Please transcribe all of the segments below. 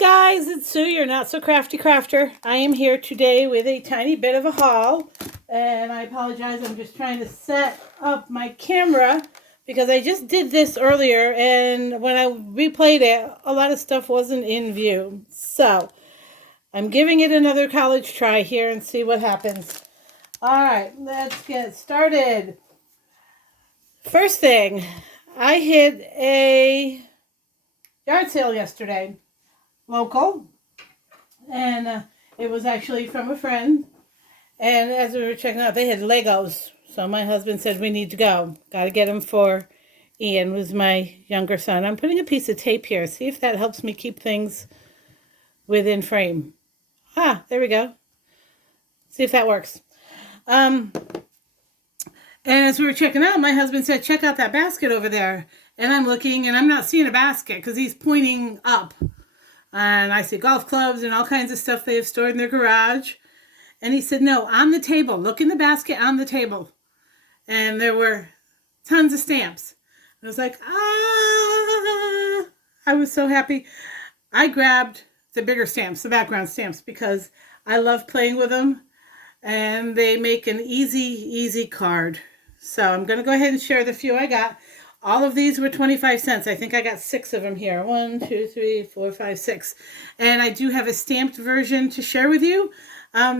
Guys, it's Sue, your not so crafty crafter. I am here today with a tiny bit of a haul, and I apologize, I'm just trying to set up my camera because I just did this earlier, and when I replayed it, a lot of stuff wasn't in view. So, I'm giving it another college try here and see what happens. Alright, let's get started. First thing, I hit a yard sale yesterday. Local, and it was actually from a friend, and as we were checking out, they had Legos, so my husband said we need to go. Got to get them for Ian, who's my younger son. I'm putting a piece of tape here, see if that helps me keep things within frame. There we go. See if that works. And as we were checking out, my husband said, check out that basket over there, and I'm looking, and I'm not seeing a basket because he's pointing up. And I see golf clubs and all kinds of stuff they have stored in their garage. And he said, no, on the table. Look in the basket on the table. And there were tons of stamps. I was like, I was so happy. I grabbed the bigger stamps, the background stamps, because I love playing with them. And they make an easy card. So I'm going to go ahead and share the few I got. All of these were 25 cents. I think I got 6 of them here. 1, 2, 3, 4, 5, 6. And I do have a stamped version to share with you.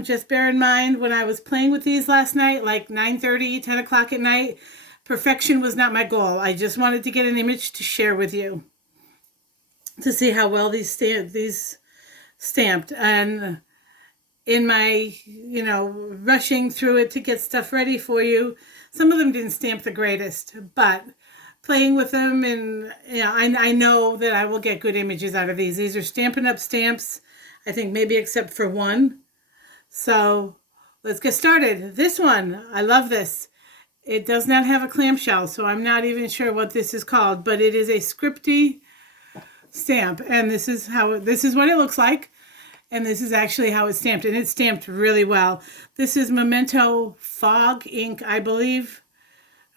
Just bear in mind, when I was playing with these last night, like 9:30, 10 o'clock at night, perfection was not my goal. I just wanted to get an image to share with you to see how well these stamped. And in my, rushing through it to get stuff ready for you, some of them didn't stamp the greatest, but playing with them, and I know that I will get good images out of these. These are Stampin' Up! Stamps, I think maybe except for one. So let's get started. This one, I love this. It does not have a clamshell, so I'm not even sure what this is called, but it is a scripty stamp, and this is what it looks like, and this is actually how it's stamped, and it's stamped really well. This is Memento Fog ink, I believe.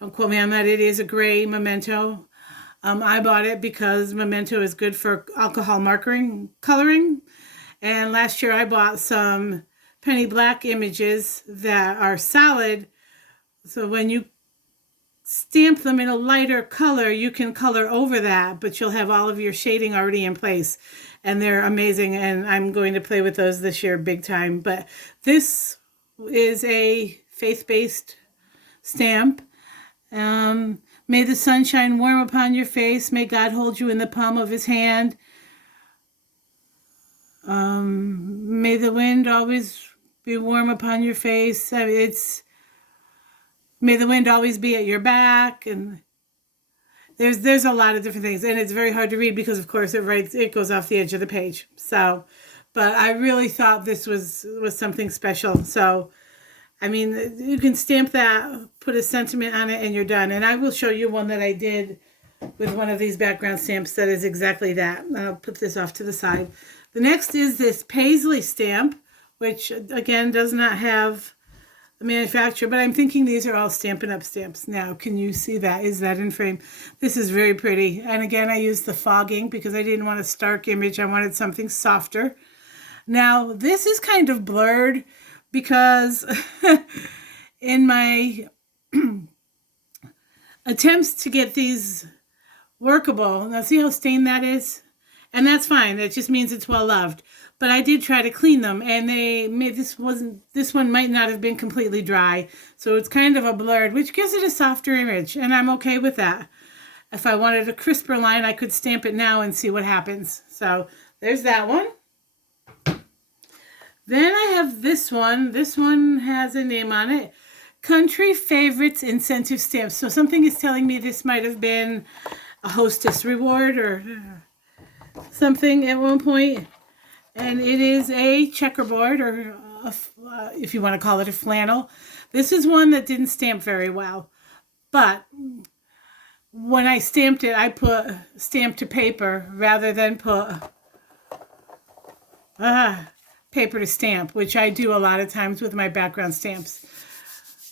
Don't quote me on that. It is a gray Memento. I bought it because Memento is good for alcohol markering coloring. And last year I bought some penny black images that are solid. So when you stamp them in a lighter color, you can color over that, but you'll have all of your shading already in place. And they're amazing, and I'm going to play with those this year big time. But this is a faith-based stamp. May the sun shine warm upon your face. May God hold you in the palm of his hand. May the wind always be warm upon your face. May the wind always be at your back. And there's a lot of different things. And it's very hard to read because, of course, it goes off the edge of the page. So, but I really thought this was something special. So, I mean, you can stamp that, put a sentiment on it, and you're done. And I will show you one that I did with one of these background stamps that is exactly that. I'll put this off to the side. The next is this Paisley stamp, which, again, does not have a manufacturer, but I'm thinking these are all Stampin' Up! Stamps. Now, can you see that? Is that in frame? This is very pretty. And again, I used the fog ink because I didn't want a stark image. I wanted something softer. Now, this is kind of blurred, because in my attempts to get these workable, now see how stained that is? And that's fine. That just means it's well loved. But I did try to clean them, and this one might not have been completely dry. So it's kind of a blurred, which gives it a softer image, and I'm okay with that. If I wanted a crisper line, I could stamp it now and see what happens. So there's that one. Then I have this one. This one has a name on it. Country Favorites Incentive Stamps. So something is telling me this might have been a hostess reward or something at one point. And it is a checkerboard, or if you want to call it a flannel. This is one that didn't stamp very well. But when I stamped it, I put stamp to paper rather than put paper to stamp, which I do a lot of times with my background stamps.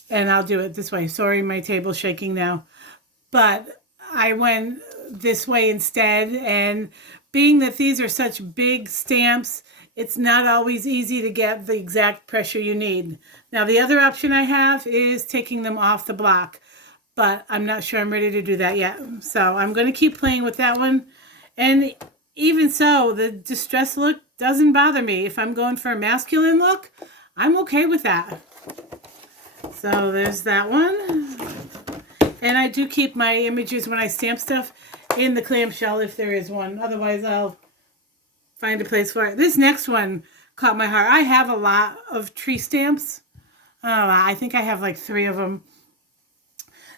And I'll do it this way. Sorry, my table's shaking now. But I went this way instead. And being that these are such big stamps, it's not always easy to get the exact pressure you need. Now, the other option I have is taking them off the block, but I'm not sure I'm ready to do that yet. So I'm going to keep playing with that one. And even so, the distressed look doesn't bother me. If I'm going for a masculine look, I'm okay with that. So there's that one. And I do keep my images when I stamp stuff in the clamshell if there is one. Otherwise, I'll find a place for it. This next one caught my heart. I have a lot of tree stamps. I think I have like 3 of them.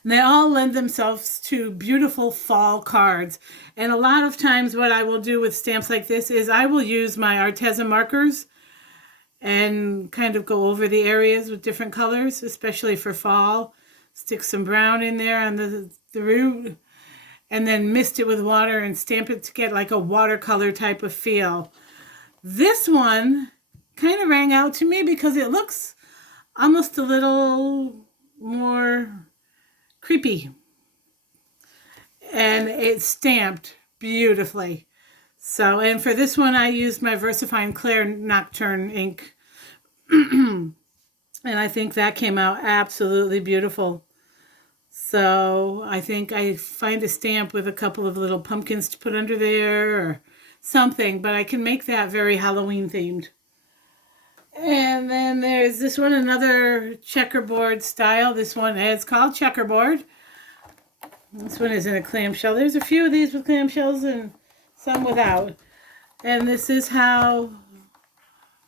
And they all lend themselves to beautiful fall cards. And a lot of times what I will do with stamps like this is I will use my Arteza markers and kind of go over the areas with different colors, especially for fall. Stick some brown in there on the root and then mist it with water and stamp it to get like a watercolor type of feel. This one kind of rang out to me because it looks almost a little more creepy. And it's stamped beautifully. So, and for this one, I used my VersaFine Claire Nocturne ink. And I think that came out absolutely beautiful. So I think I find a stamp with a couple of little pumpkins to put under there or something, but I can make that very Halloween themed. And then there's this one, another checkerboard style. This one is called checkerboard. This one is in a clamshell. There's a few of these with clamshells and some without. And this is how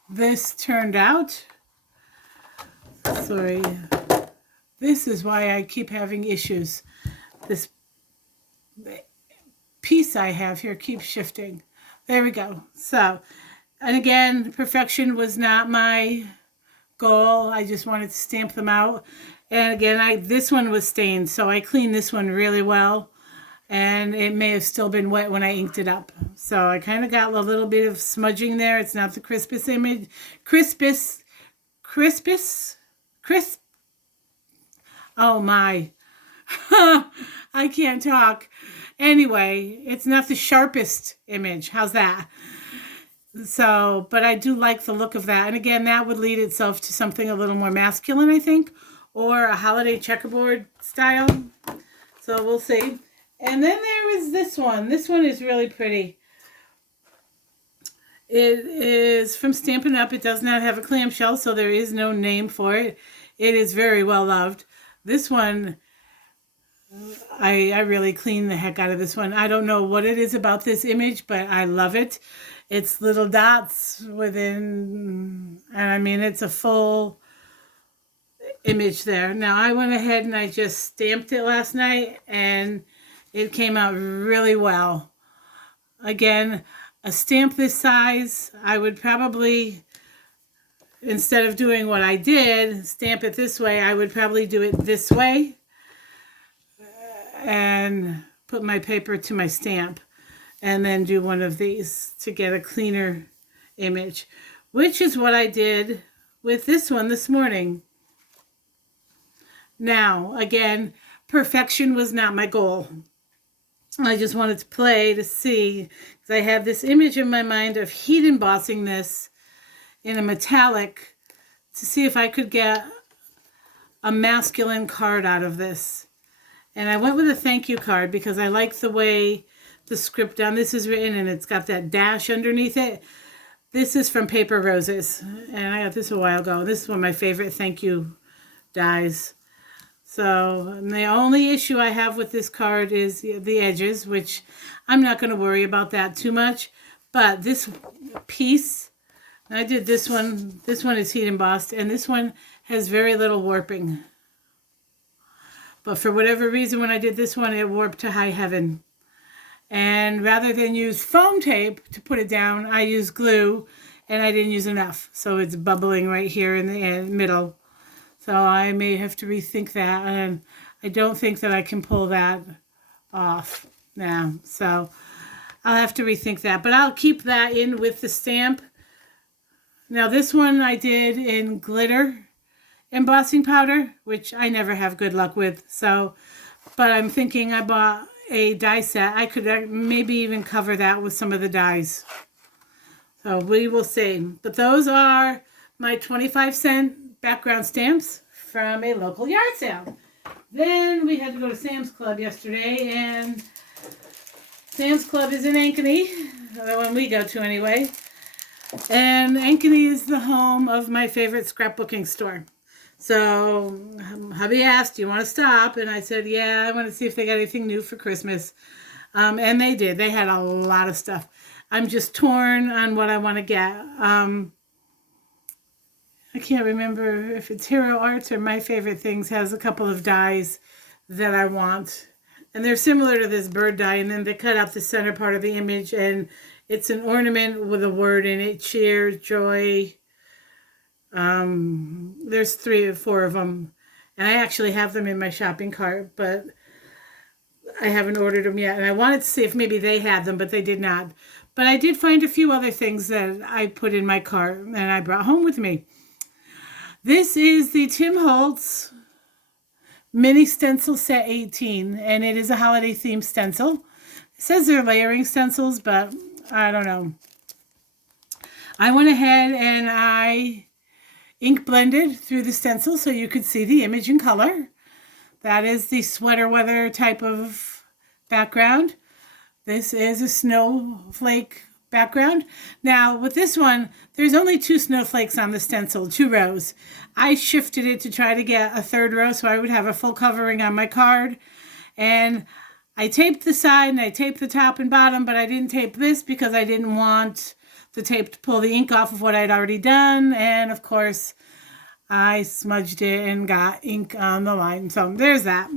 this turned out. Sorry. This is why I keep having issues. This piece I have here keeps shifting. There we go. So, and again, perfection was not my goal. I just wanted to stamp them out. And again, this one was stained, so I cleaned this one really well. And it may have still been wet when I inked it up. So I kind of got a little bit of smudging there. It's not the crispest image. Crisp. Oh my. I can't talk. Anyway, it's not the sharpest image. How's that? So, but I do like the look of that. And again, that would lead itself to something a little more masculine, I think, or a holiday checkerboard style. So we'll see. And then there is this one. This one is really pretty. It is from Stampin' Up. It does not have a clamshell, so there is no name for it. It is very well loved. This one, I really clean the heck out of this one. I don't know what it is about this image, but I love it. It's little dots within, and I mean, it's a full image there. Now, I went ahead and I just stamped it last night, and it came out really well. Again, a stamp this size, I would probably, instead of doing what I did, stamp it this way, I would probably do it this way and put my paper to my stamp and then do one of these to get a cleaner image, which is what I did with this one this morning. Now, again, perfection was not my goal. I just wanted to play to see, because I have this image in my mind of heat embossing this in a metallic to see if I could get a masculine card out of this. And I went with a thank you card because I like the way the script on this is written and it's got that dash underneath it. This is from Paper Roses, and I got this a while ago. This is one of my favorite thank you dies. So the only issue I have with this card is the edges, which I'm not going to worry about that too much. But this piece, I did this one. This one is heat embossed, and this one has very little warping. But for whatever reason, when I did this one, it warped to high heaven. And rather than use foam tape to put it down, I used glue, and I didn't use enough. So it's bubbling right here in the middle. So I may have to rethink that, and I don't think that I can pull that off now. So I'll have to rethink that, but I'll keep that in with the stamp. Now this one I did in glitter embossing powder, which I never have good luck with. So, but I'm thinking I bought a die set. I could maybe even cover that with some of the dies. So we will see. But those are my 25-cent background stamps from a local yard sale. Then we had to go to Sam's Club yesterday, and Sam's Club is in Ankeny, the one we go to anyway. And Ankeny is the home of my favorite scrapbooking store. So hubby asked, do you want to stop? And I said, yeah, I want to see if they got anything new for Christmas. And they did. They had a lot of stuff. I'm just torn on what I want to get. I can't remember if it's Hero Arts or My Favorite Things has a couple of dies that I want. And they're similar to this bird die. And then they cut out the center part of the image. And it's an ornament with a word in it. Cheer, joy. There's 3 or 4 of them. And I actually have them in my shopping cart. But I haven't ordered them yet. And I wanted to see if maybe they had them. But they did not. But I did find a few other things that I put in my cart. And I brought home with me. This is the Tim Holtz Mini Stencil Set 18, and it is a holiday themed stencil. It says they're layering stencils, but I don't know. I went ahead and I ink blended through the stencil so you could see the image in color. That is the sweater weather type of background. This is a snowflake background. Now with this one, there's only 2 snowflakes on the stencil, 2 rows. I shifted it to try to get a 3rd row so I would have a full covering on my card. And I taped the side and I taped the top and bottom, but I didn't tape this because I didn't want the tape to pull the ink off of what I'd already done. And of course, I smudged it and got ink on the line. So there's that.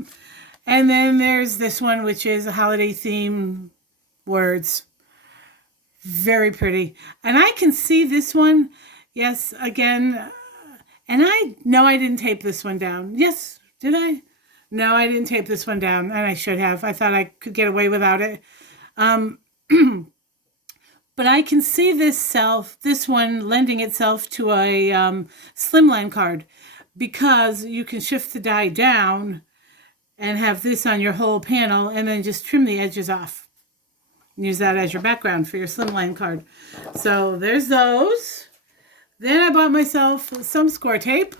And then there's this one, which is a holiday theme words. Very pretty. And I can see this one. Yes, again. And I know I didn't tape this one down. Yes, did I? No, I didn't tape this one down. And I should have. I thought I could get away without it. But I can see this one lending itself to a slimline card. Because you can shift the die down and have this on your whole panel. And then just trim the edges off. Use that as your background for your slimline card. So there's those. Then I bought myself some score tape,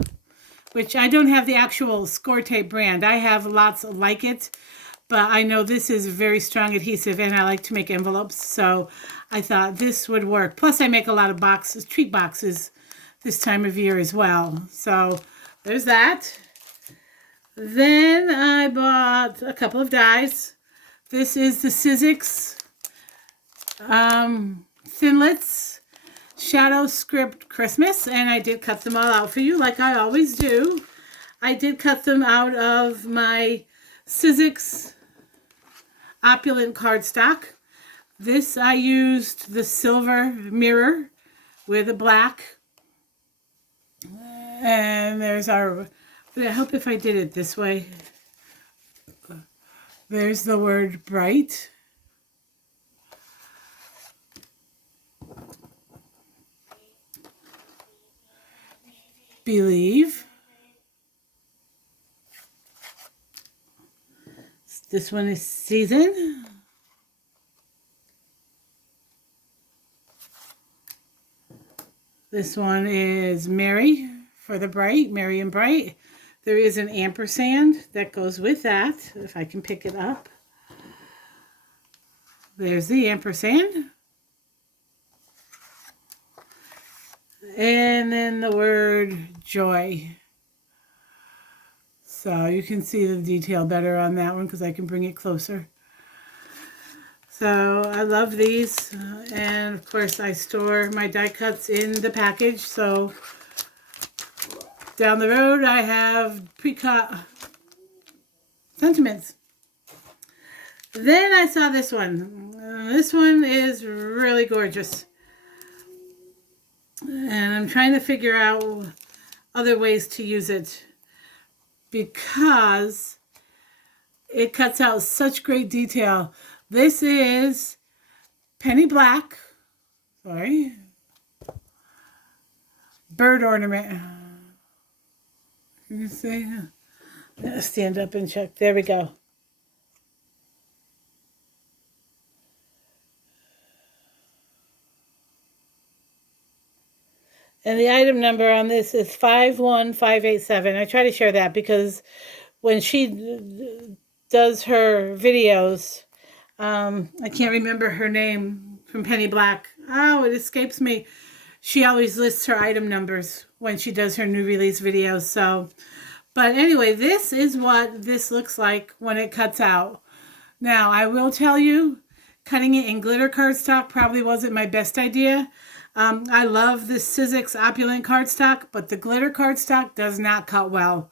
which I don't have the actual score tape brand. I have lots like it, but I know this is very strong adhesive and I like to make envelopes. So I thought this would work. Plus I make a lot of boxes, treat boxes this time of year as well. So there's that. Then I bought a couple of dies. This is the Sizzix Thinlits Shadow Script Christmas, and I did cut them all out for you like I always do. I did cut them out of my Sizzix Opulent cardstock. This I used the silver mirror with a black, and there's our, I hope if I did it this way, there's the word bright. Believe. This one is season. This one is Merry for the bright, Merry and bright. There is an ampersand that goes with that, if I can pick it up. There's the ampersand. And then the word joy. So you can see the detail better on that one because I can bring it closer. So I love these. And of course I store my die cuts in the package. So down the road I have pre-cut sentiments. Then I saw this one. This one is really gorgeous. And I'm trying to figure out other ways to use it because it cuts out such great detail. This is Penny Black, sorry, bird ornament. You can see, stand up and check. There we go. And the item number on this is 51587. I try to share that because when she does her videos, I can't remember her name from Penny Black. Oh, it escapes me. She always lists her item numbers when she does her new release videos. So, but anyway, this is what this looks like when it cuts out. Now, I will tell you, cutting it in glitter cardstock probably wasn't my best idea. I love this Sizzix Opulent cardstock, but the glitter cardstock does not cut well.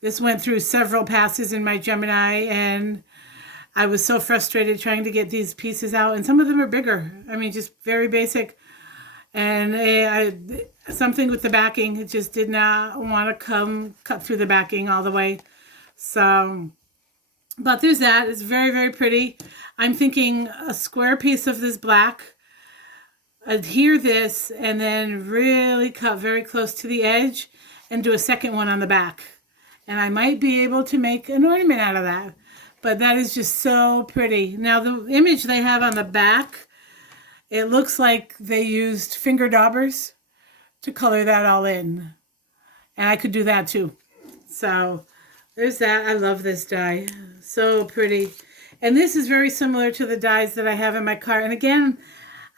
This went through several passes in my Gemini, and I was so frustrated trying to get these pieces out, and some of them are bigger. I mean, just very basic. And something with the backing, it just did not want to cut through the backing all the way. So, but there's that. It's very, very pretty. I'm thinking a square piece of this black, adhere this, and then really cut very close to the edge and do a second one on the back. And I might be able to make an ornament out of that. But that is just so pretty. Now, the image they have on the back, it looks like they used finger daubers to color that all in. And I could do that too. So there's that. I love this die. So pretty. And this is very similar to the dies that I have in my cart. And again,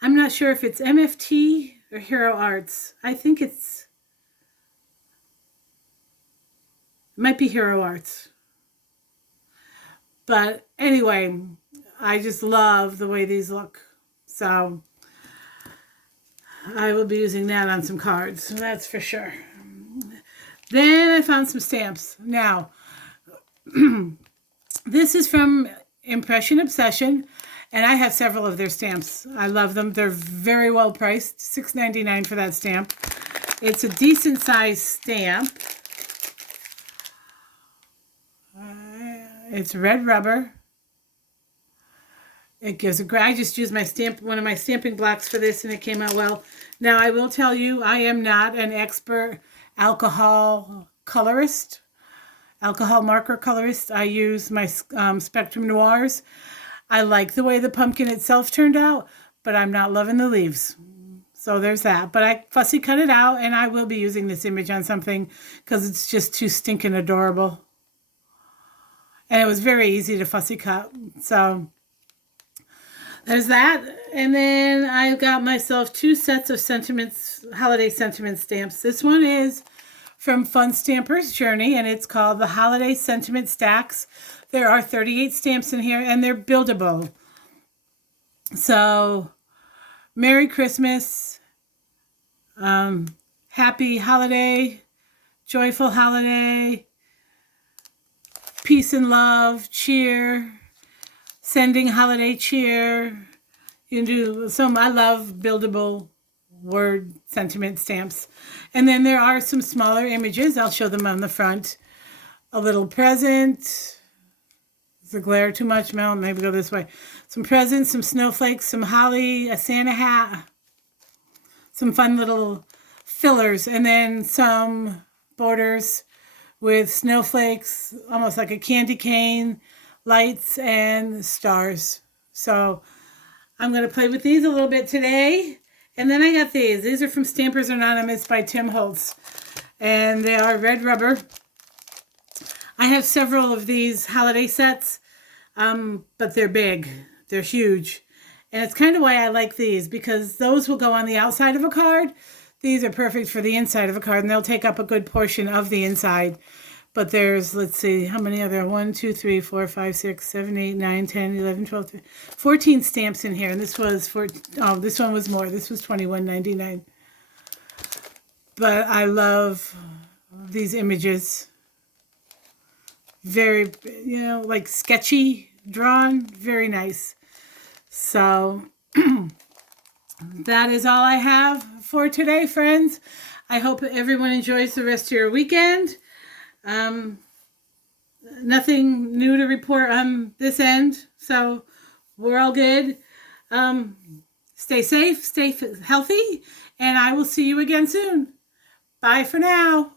I'm not sure if it's MFT or Hero Arts. I think it might be Hero Arts. But anyway, I just love the way these look. So I will be using that on some cards. That's for sure. Then I found some stamps. Now, this is from Impression Obsession. And I have several of their stamps. I love them. They're very well priced. $6.99 for that stamp. It's a decent sized stamp. It's red rubber. It gives I just used one of my stamping blocks for this, and it came out well. Now, I will tell you, I am not an expert alcohol colorist, alcohol marker colorist. I use my Spectrum Noirs. I like the way the pumpkin itself turned out, but I'm not loving the leaves. So there's that. But I fussy cut it out, and I will be using this image on something because it's just too stinking adorable. And it was very easy to fussy cut. So there's that. And then I got myself 2 sets of sentiments, holiday sentiment stamps. This one is from Fun Stamper's Journey, and it's called the Holiday Sentiment Stacks. There are 38 stamps in here, and they're buildable. So, Merry Christmas, Happy Holiday, Joyful Holiday, Peace and Love, Cheer, Sending Holiday Cheer. You can do some, I love buildable word sentiment stamps. And then there are some smaller images. I'll show them on the front. A little present. Is the glare too much, Mel? Maybe go this way. Some presents, some snowflakes, some holly, a Santa hat, some fun little fillers, and then some borders with snowflakes, almost like a candy cane, lights, and stars. So I'm going to play with these a little bit today. And then I got these. These are from Stampers Anonymous by Tim Holtz. And they are red rubber. I have several of these holiday sets, but they're big. They're huge. And it's kind of why I like these, because those will go on the outside of a card. These are perfect for the inside of a card, and they'll take up a good portion of the inside. But there's, let's see, how many are there? 1, 2, 3, 4, 5, 6, 7, 8, 9, 10, 11, 12, 13, 14 stamps in here. And this was this one was more. This was $21.99. But I love these images. Very, like sketchy drawn. Very nice. So that is all I have for today, friends. I hope everyone enjoys the rest of your weekend. Nothing new to report on this end, so we're all good. Stay safe, stay healthy, and I will see you again soon. Bye for now.